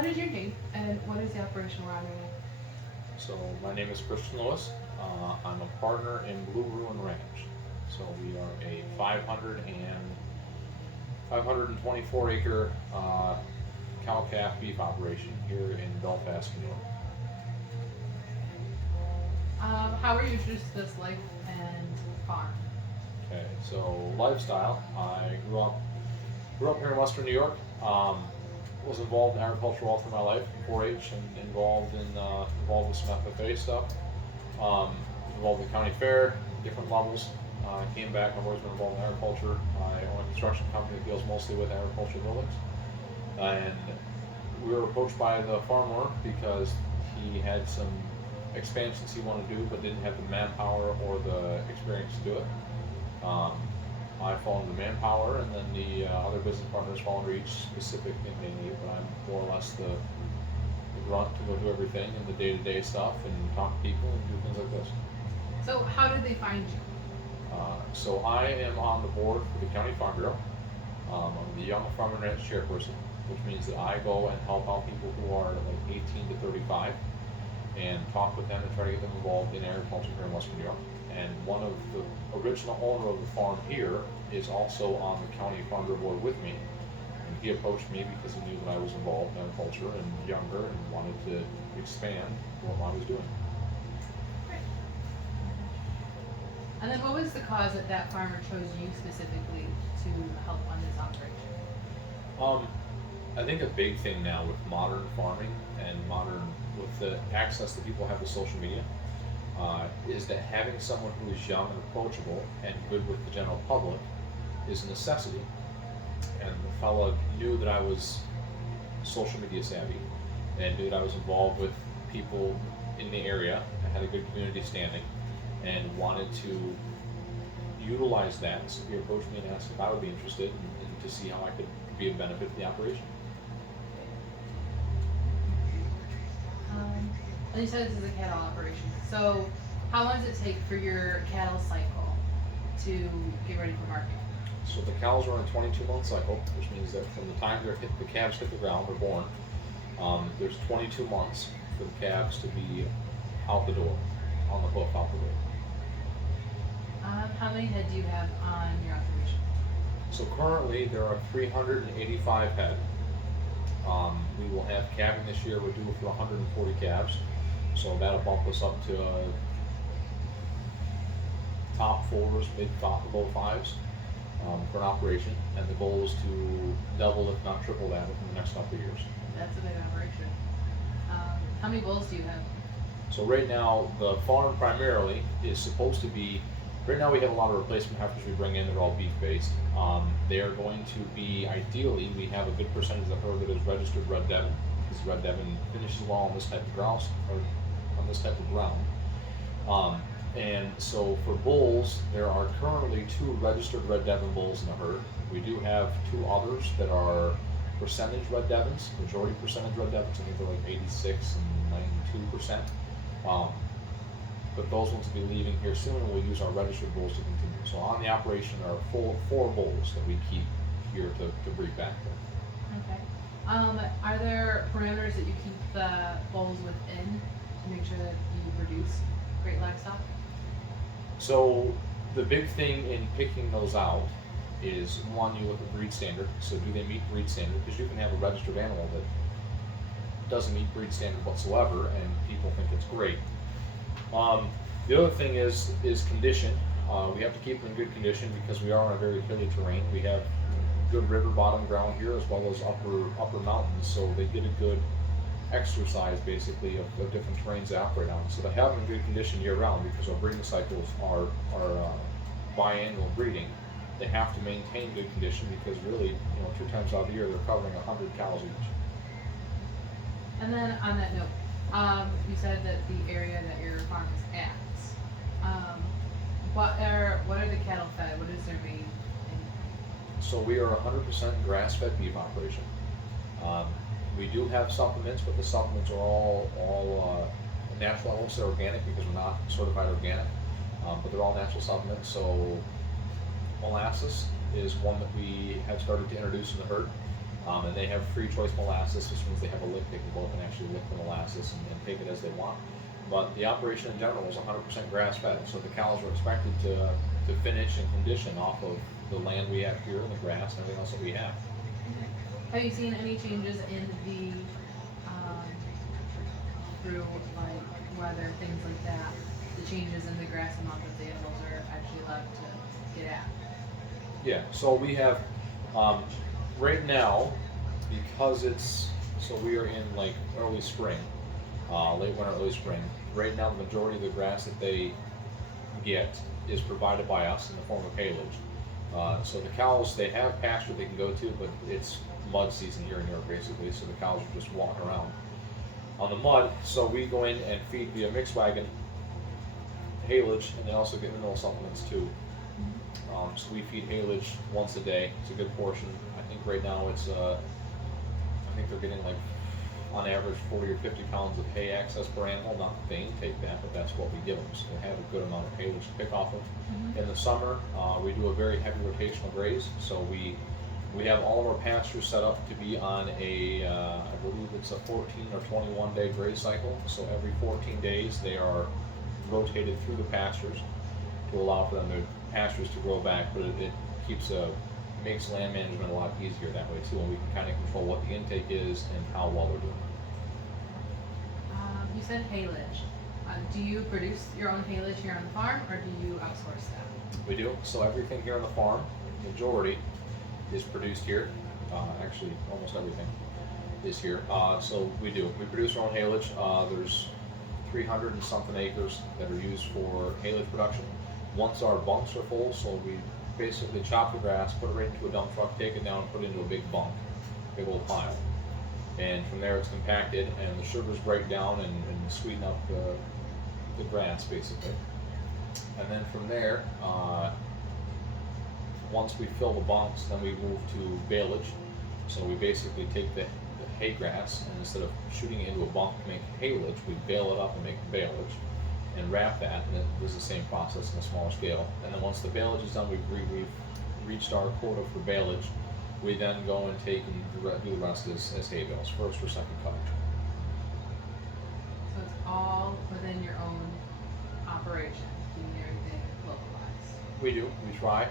what is your name and what is the operation we're honoring? So my name is Christian Lewis. I'm a partner in Blue Ruin Ranch. So we are a 524 acre cow-calf beef operation here in Belfast, New York. How were you introduced to this life and farm? Okay, so lifestyle. I grew up here in Western New York. Was involved in agriculture all through my life, 4-H, and involved with some FFA stuff. Involved in the county fair, different levels. Came back. I've always been involved in agriculture. I own a construction company that deals mostly with agricultural buildings. And we were approached by the farm owner because he had some expansions he wanted to do, but didn't have the manpower or the experience to do it. I fall under manpower, and then the other business partners fall under each specific thing they need. But I'm more or less the grunt to go do everything and the day-to-day stuff and talk to people and do things like this. So how did they find you? So I am on the board for the County Farm Bureau. I'm the Young Farm and Ranch Chairperson, which means that I go and help out people who are like 18 to 35 and talk with them and try to get them involved in agriculture here in Western New York. And one of the original owner of the farm here is also on the County Farm Bureau board with me. And he approached me because he knew that I was involved in agriculture and younger and wanted to expand what I was doing. Great. And then what was the cause that that farmer chose you specifically to help on this operation? I think a big thing now with modern farming and with the access that people have to social media, is that having someone who is young and approachable and good with the general public is a necessity. And the fella knew that I was social media savvy and knew that I was involved with people in the area. I had a good community standing and wanted to utilize that. So he approached me and asked if I would be interested and to see how I could be of benefit to the operation. And you said this is a cattle operation. So how long does it take for your cattle cycle to get ready for market? So the cows are on a 22-month cycle, which means that from the time the calves hit the ground, they're born, there's 22 months for the calves to be out the door, on the hoof out the door. How many head do you have on your operation? So currently there are 385 head. We will have calving this year. We're due for 140 calves. So that'll bump us up to top fours, low fives for an operation. And the goal is to double, if not triple that within the next couple of years. That's a big operation. How many bulls do you have? So right now, the farm primarily is supposed to be, right now we have a lot of replacement heifers we bring in that are all beef based. They are going to be, ideally, we have a good percentage of the herd that is registered Red Devon, because Red Devon finishes well on this type of grouse, or on this type of ground. And so for bulls, there are currently 2 registered Red Devon bulls in the herd. We do have 2 others that are percentage Red Devons, majority percentage Red Devons. I think they're like 86 and 92%. But those ones will be leaving here soon, and we'll use our registered bulls to continue. So on the operation, there are 4 bulls that we keep here to breed back with. Okay. Are there parameters that you keep the bulls within to make sure that you produce great livestock? So the big thing in picking those out is, one, you look at breed standard. So do they meet breed standard? Because you can have a registered animal that doesn't meet breed standard whatsoever, and people think it's great. The other thing is condition. We have to keep them in good condition because we are on a very hilly terrain. We have good river bottom ground here as well as upper mountains, so they get a good exercise basically of different terrains they operate on. So to have them in good condition year round, because our breeding cycles are biannual breeding, they have to maintain good condition because really, 2 times out of the year they're covering 100 cows each. And then on that note, you said that the area that your farm is at. What are the cattle fed? What is their main income? So we are 100% grass-fed beef operation. We do have supplements, but the supplements are all natural. I won't say organic because we're not certified organic, but they're all natural supplements. So molasses is one that we have started to introduce in the herd. And they have free choice molasses, which means they have a lick. They can go up and actually lick the molasses and take it as they want. But the operation in general is 100% grass fed, so the cows are expected to finish and condition off of the land we have here and the grass and everything else that we have. Have you seen any changes in the, through like weather, things like that, the changes in the grass amount that the animals are actually allowed to get at? Yeah, so we have, right now, because so we are in like early spring, late winter, early spring. Right now, the majority of the grass that they get is provided by us in the form of haylage. So the cows, they have pasture they can go to, but it's mud season here in Europe basically, so the cows are just walking around on the mud. So we go in and feed via mixed wagon haylage, and then also get mineral supplements too. So we feed haylage once a day. It's a good portion. I think right now it's, I think they're getting like on average 40 or 50 pounds of hay access per animal. Not that they intake that, but that's what we give them. So they have a good amount of haylage to pick off of. In the summer, we do a very heavy rotational graze. So we have all of our pastures set up to be on a, I believe it's a 14 or 21 day graze cycle. So every 14 days they are rotated through the pastures to allow for them to pastures to grow back, but it makes land management a lot easier that way too, and we can kind of control what the intake is and how well they're doing. You said haylage. Do you produce your own haylage here on the farm, or do you outsource that? We do. So everything here on the farm, majority, is produced here. Actually, almost everything is here. So we do. We produce our own haylage. There's 300 and something acres that are used for haylage production. Once our bunks are full, so we basically chop the grass, put it right into a dump truck, take it down, and put it into a big bunk, big old pile. And from there it's compacted, and the sugars break down and sweeten up the grass, basically. And then from there, once we fill the bunks, then we move to baleage. So we basically take the hay grass, and instead of shooting it into a bunk to make haylage, we bale it up and make baleage and wrap that, and it is the same process on a smaller scale. And then once the baleage is done, we've reached our quota for baleage. We then go and take and do the rest as hay bales, first or second cut. So it's all within your own operation, keeping everything localized. We do. We try.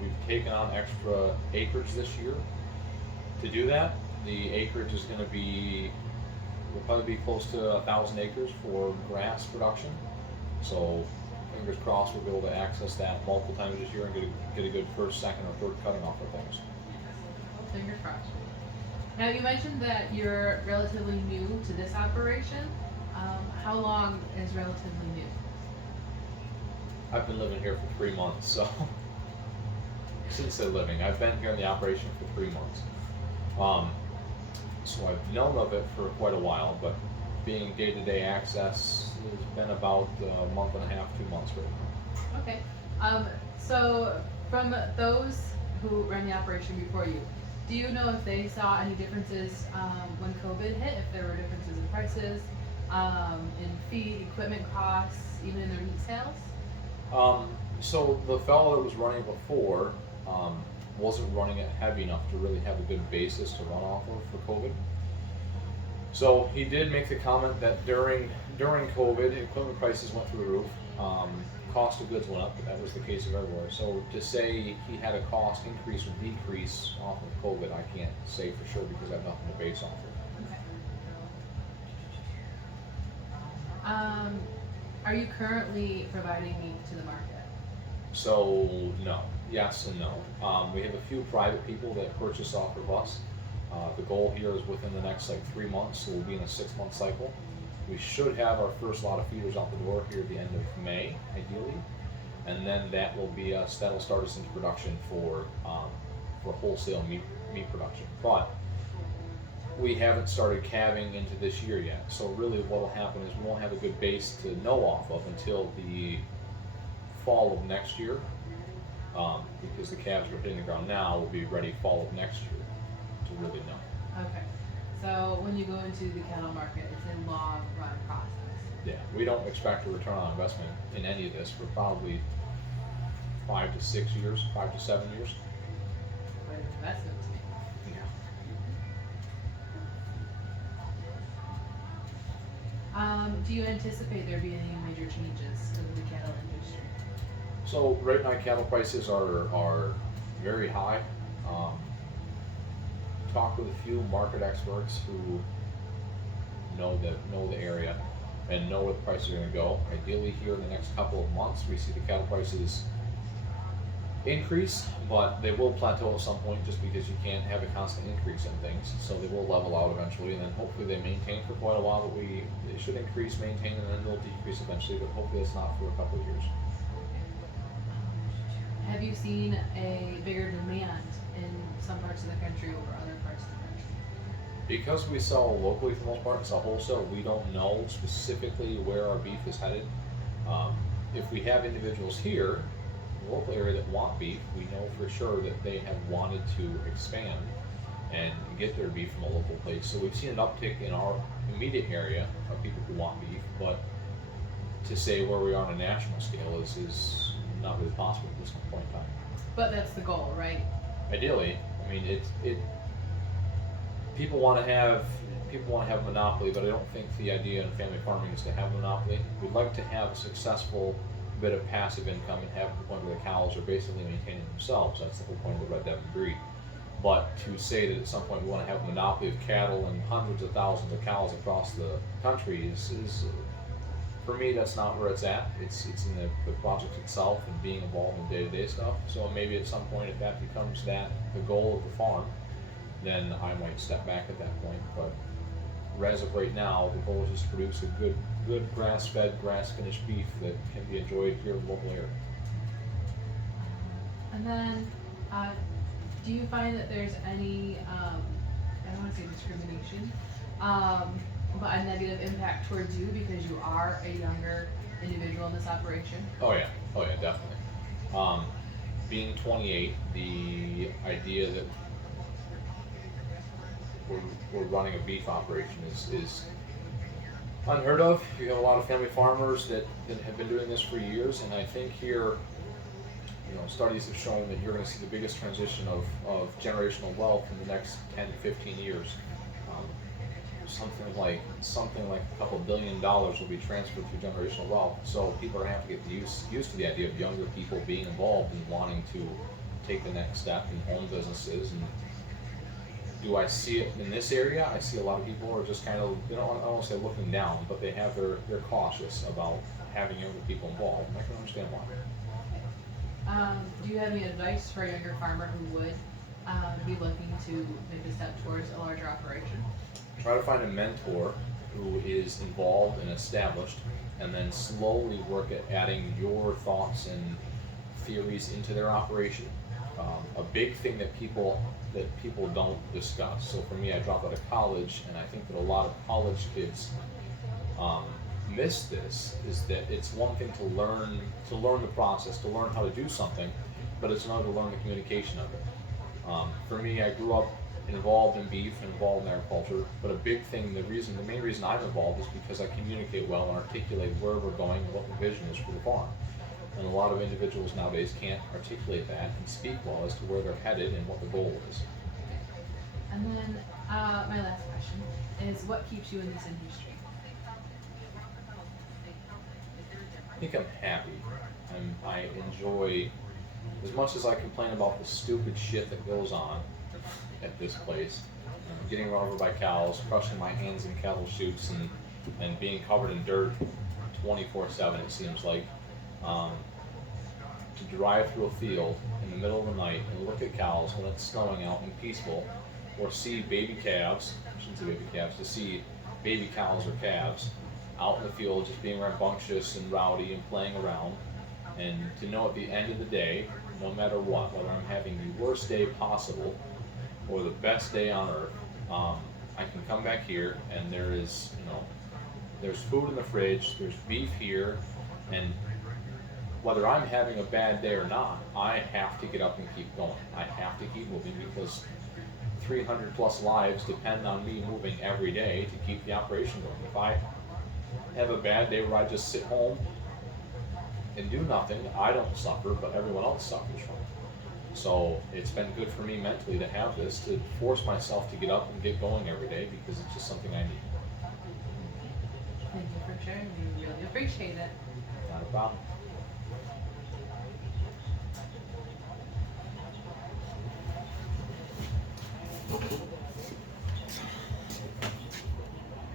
We've taken on extra acreage this year to do that. The acreage is going to be, will probably be close to 1,000 acres for grass production. So fingers crossed we'll be able to access that multiple times this year and get a good first, second, or third cutting off of things. Fingers crossed. Now you mentioned that you're relatively new to this operation. How long is relatively new? I've been living here for 3 months, so since they're living, I've been here in the operation for 3 months. So I've known of it for quite a while, but being day-to-day access has been about a month and a half, 2 months right now. Okay. So from those who ran the operation before you, do you know if they saw any differences when COVID hit, if there were differences in prices, in feed, equipment costs, even in their meat sales? So the fellow that was running before wasn't running it heavy enough to really have a good basis to run off of for COVID. So he did make the comment that during COVID, equipment prices went through the roof. Cost of goods went up, but that was the case of everywhere. So to say he had a cost increase or decrease off of COVID, I can't say for sure because I have nothing to base off of. Okay. Are you currently providing meat to the market? So no, yes and no. We have a few private people that purchase off of us. The goal here is within the next 3 months, so we'll be in a 6-month cycle. We should have our first lot of feeders out the door here at the end of May, ideally, and then that will be us. That'll start us into production for wholesale meat production. But we haven't started calving into this year yet. So really, what will happen is we won't have a good base to know off of until the fall of next year, because the calves are hitting the ground now. Will be ready fall of next year to really know. Okay. So when you go into the cattle market, it's a long run process. Yeah, we don't expect a return on investment in any of this for probably 5 to 6 years, 5 to 7 years. Quite an investment to me. Do you anticipate there being any major changes to the cattle industry? So right now cattle prices are very high. Um, Talked with a few market experts who know the area and know where the prices are going to go. Ideally, here in the next couple of months, we see the cattle prices increase, but they will plateau at some point just because you can't have a constant increase in things. So they will level out eventually, and then hopefully they maintain for quite a while. But they should increase, maintain, and then they'll decrease eventually. But hopefully it's not for a couple of years. Have you seen a bigger demand in some parts of the country over other parts of the country? Because we sell locally for the most part, and sell wholesale, we don't know specifically where our beef is headed. If we have individuals here in the local area that want beef, we know for sure that they have wanted to expand and get their beef from a local place. So we've seen an uptick in our immediate area of people who want beef, but to say where we are on a national scale is not really possible at this point in time. But that's the goal, right? Ideally, I mean, it people want to have monopoly, but I don't think the idea in family farming is to have monopoly. We'd like to have a successful bit of passive income and have the point where the cows are basically maintaining themselves. That's the whole point of the red Devon breed. But to say that at some point we want to have a monopoly of cattle and hundreds of thousands of cows across the country is for me, that's not where it's at. It's in the project itself and being involved in day-to-day stuff. So maybe at some point, if that becomes the goal of the farm, then I might step back at that point. But as of right now, the goal is just to produce a good grass-fed, grass-finished beef that can be enjoyed here in the local area. And then, do you find that there's any, I don't want to say discrimination, but a negative impact towards you because you are a younger individual in this operation? Oh yeah, definitely. Being 28, the idea that we're running a beef operation is unheard of. You have a lot of family farmers that have been doing this for years, and I think here, studies have shown that you're going to see the biggest transition of generational wealth in the next 10 to 15 years. Something like a couple $1 billion will be transferred through generational wealth. So people are going to have to get used to the idea of younger people being involved and wanting to take the next step and own businesses. And do I see it in this area? I see a lot of people are just kind of, I don't want to say looking down, but they're cautious about having younger people involved. And I can understand why. Do you have any advice for a younger farmer who would be looking to make a step towards a larger operation? Try to find a mentor who is involved and established, and then slowly work at adding your thoughts and theories into their operation. A big thing that people don't discuss. So for me, I dropped out of college, and I think that a lot of college kids miss this. Is that it's one thing to learn the process, to learn how to do something, but it's another to learn the communication of it. For me, I grew up involved in beef, involved in agriculture, but a big thing, the main reason I'm involved is because I communicate well and articulate where we're going and what the vision is for the farm. And a lot of individuals nowadays can't articulate that and speak well as to where they're headed and what the goal is. And then my last question is, what keeps you in this industry? I think I'm happy. I enjoy, as much as I complain about the stupid shit that goes on at this place, getting run over by cows, crushing my hands in cattle chutes, and being covered in dirt 24/7, it seems like. To drive through a field in the middle of the night and look at cows when it's snowing out and peaceful, or see baby calves, I shouldn't say baby calves, to see baby cows or calves out in the field just being rambunctious and rowdy and playing around, and to know at the end of the day, no matter what, whether I'm having the worst day possible or the best day on earth, I can come back here and there's food in the fridge, there's beef here, and whether I'm having a bad day or not, I have to get up and keep going. I have to keep moving because 300 plus lives depend on me moving every day to keep the operation going. If I have a bad day where I just sit home and do nothing, I don't suffer, but everyone else suffers from it. So it's been good for me mentally to have this, to force myself to get up and get going every day because it's just something I need. Thank you. We really appreciate it. Not a problem.